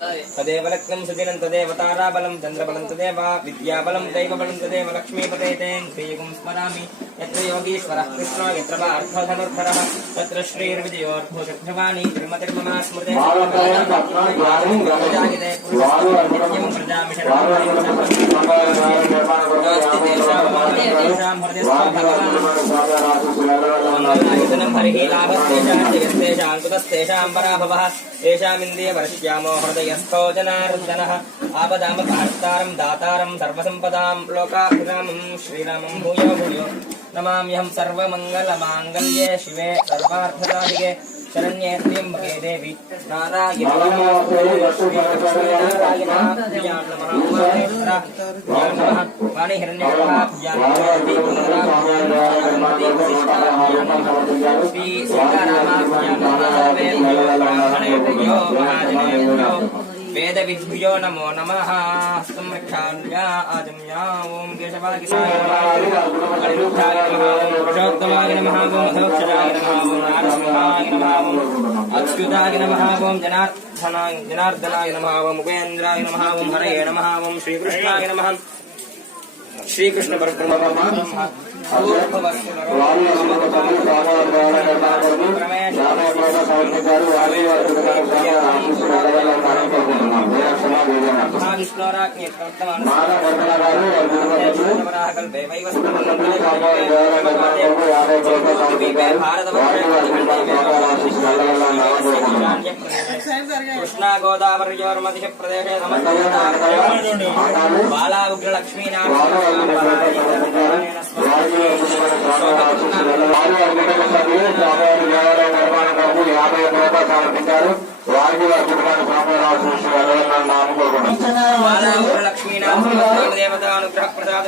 तदेव लग्नं सुदिनं तदेव ताराबलं चन्द्रबलं तदेव विद्याबलं दैवबलं तदेव लक्ष्मीपते तेन श्रीगुं स्मरामि यत्र योगीश्वरः कृष्णो यत्र पार्थधनुर्धरः तत्र श्रीर्विजयोर्भूषभवानी श्रीमतिर्मम स्मृते प्रजायते पुरुषं प्रजामि शरणं हरिः लाभस्तेषां जगत्तेषां कुतस्तेषां पराभवः तेषामिन्द्रिय वर्ष्यामो हृदयस्थो जनार्दनः आपदामपहर्तारं दातारं सर्वसम्पदां लोकाभिरामं श्रीरामं भूयो भूयो नमाम्यहं सर्वमङ्गलमाङ्गल्ये शिवे सर्वार्थसाधिके शरण्ये त्र्यम्बके देवी नारायणे नमः वाणिहिरण्यगर्भाभ्यां वेदविद्भ्यो नमो नमः हस्तं रक्षाम्या आजम्या ओं केशवागिसाय नमः पुरुषोत्तमाय नमः ओं मधोक्षराय नमः ओं नारसिंहाय नमः ओं अच्युताय नमः ओं जनार्दनाय नमः ओं उपेन्द्राय नमः ओं हरये नमः ओं श्रीकृष्णाय नमः श्रीकृष्ण परब्रह्म कृष्णा गोदावरी प्रदेश बाला उग्र लक्ष्मी लक्ष्मीनाथ देवता अनुग्रह प्रसाद